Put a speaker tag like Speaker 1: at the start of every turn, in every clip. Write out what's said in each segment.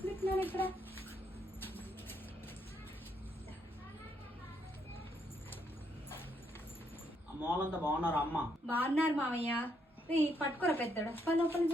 Speaker 1: ఇక్కడ
Speaker 2: అమ్మ వాళ్ళంతా బాగున్నారు అమ్మ?
Speaker 1: బాగున్నారు మామయ్య. పట్టుకోరా పెద్దడు లోపల.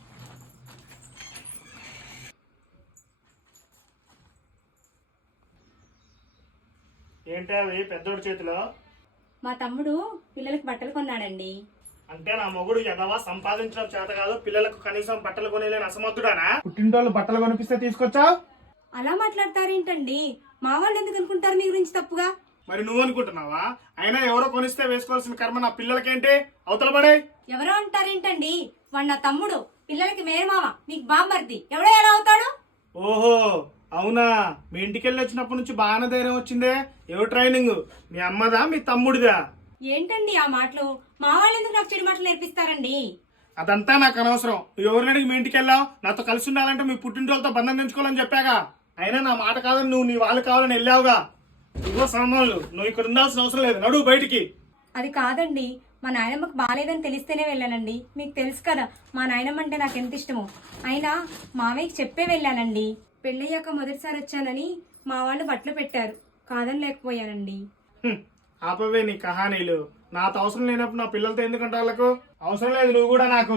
Speaker 3: ఏంటి అవి పెద్దోడి చేతిలో?
Speaker 1: మా తమ్ముడు పిల్లలకు బట్టలు కొన్నాడండి.
Speaker 3: అంటే నా మొగుడు ఎదవా సంపాదించడం చేత కాదు, పిల్లలకు కనీసం బట్టలు కొనేలేని అసమర్థుడానా? పుట్టింటోళ్ళు బట్టలు కొనిపిస్తే తీసుకొచ్చావు?
Speaker 1: అలా మాట్లాడతారేంటండి? మా వాళ్ళు ఎందుకు అనుకుంటారు మీ గురించి తప్పుగా?
Speaker 3: మరి నువ్వు అనుకుంటున్నావా? అయినా ఎవరో కొనిస్తే వేసుకోవాల్సిన కర్మ నా పిల్లలకేంటి? అవతల పడే.
Speaker 1: ఎవరో అంటారేంటండి? వాడు నా తమ్ముడు, పిల్లలకి మేనమామ, మీకు బామ్మర్ది. ఎవడో ఎలా అవుతాడు?
Speaker 3: ఓహో అవునా? మీ ఇంటికి వెళ్ళి వచ్చినప్పటి నుంచి బాగానే ధైర్యం వచ్చిందే. ఎవరు ట్రైనింగ్? మీ అమ్మదా మీ తమ్ముడిదా?
Speaker 1: ఏంటండి ఆ మాటలు? మా వాళ్ళు ఎందుకు నాకు చెడు మాటలు నేర్పిస్తారండి?
Speaker 3: అదంతా నాకు అనవసరం. నువ్వు ఎవరిని అడిగి మీ ఇంటికి వెళ్ళావు? నాతో కలిసి ఉండాలంటే మీ పుట్టింటోళ్ళతో బంధం తెంచుకోవాలని చెప్పాగా. అయినా నా మాట కాదని నువ్వు నీ వాళ్ళు కావాలని వెళ్ళావుగా. ఇవ్వ సామాన్లు, నువ్వు ఇక్కడ ఉండాల్సిన అవసరం లేదు. నడువు బయటికి.
Speaker 1: అది కాదండి, మా నాయనమ్మకు బాగాలేదని తెలిస్తేనే వెళ్ళానండి. మీకు తెలుసు కదా మా నాయనమ్మ అంటే నాకు ఎంత ఇష్టమో. అయినా మావయ్యకి చెప్పే వెళ్ళానండి. పెళ్ళయ్యాక మొదటిసారి వచ్చానని మా వాళ్ళు బట్టలు పెట్టారు, కాదని లేకపోయానండి.
Speaker 3: ఆపవే నీ కహానీలు. నాతో అవసరం లేనప్పుడు నా పిల్లలతో ఎందుకంటే వాళ్ళకు అవసరం లేదు. నువ్వు కూడా నాకు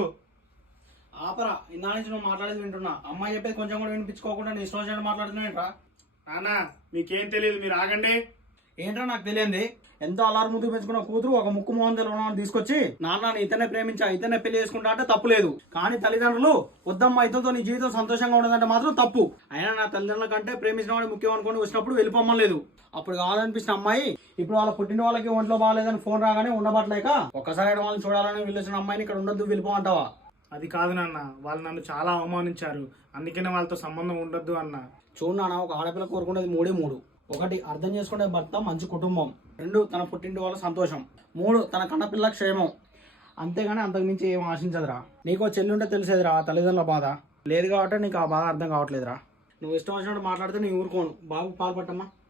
Speaker 2: ఆపరా. ఇందా నుంచి నువ్వు మాట్లాడేది వింటున్నా. అమ్మాయి చెప్పేది కొంచెం కూడా వినిపించుకోకుండా నీ ఇష్టం వచ్చినట్టు మాట్లాడుతున్నావేంట్రా?
Speaker 3: నానా మీకేం తెలియదు, మీరు ఆగండి.
Speaker 2: ఏంట్రా నాకు తెలియంది? ఎంతో అలారం ముందుకు పెంచుకున్న కూతురు ఒక ముక్కు మోహన్ తెలవని తీసుకొచ్చి నాన్న ఇతనే ప్రేమించా, ఇతనే పెళ్లి చేసుకుంటా అంటే తప్పు లేదు. కానీ తల్లిదండ్రులు వద్దమ్మా ఇతరుతో నీ జీవితం సంతోషంగా ఉండదంటే మాత్రం తప్పు. అయినా నా తల్లిదండ్రుల కంటే ప్రేమించిన వాడు ముఖ్యం అనుకుని వచ్చినప్పుడు వెళ్ళిపోమ్మలేదు. అప్పుడు కావాలనిపించిన అమ్మాయి ఇప్పుడు వాళ్ళ పుట్టిన వాళ్ళకి ఒంట్లో బాగాలేదని ఫోన్ రాగానే ఉండబట్టలేక ఒక్కసారి వాళ్ళని చూడాలని వెళ్ళొచ్చిన అమ్మాయిని ఇక్కడ ఉండొద్దు వెళ్ళిపో అంటావా?
Speaker 3: అది కాదు నాన్న, వాళ్ళు నన్ను చాలా అవమానించారు, అందుకనే వాళ్ళతో సంబంధం ఉండొద్దు అన్న.
Speaker 2: చూడు నాన్న, ఒక ఆడపిల్ల కోరుకునేది మూడే మూడు. ఒకటి, అర్థం చేసుకునే భర్త, మంచి కుటుంబం. 2, తన పుట్టింటి వాళ్ళ సంతోషం. 3, తన కన్నపిల్ల క్షేమం. అంతేగాని అంతకు మించి ఏం ఆశించదురా. నీకో చెల్లి ఉంటే తెలిసేదిరా తల్లిదండ్రుల బాధ. లేదు కాబట్టి నీకు ఆ బాధ అర్థం కావట్లేదురా. నువ్వు ఇష్టం వచ్చినట్టు మాట్లాడితే నీ ఊరుకోను. బాబు పాలు పట్టమ్మా.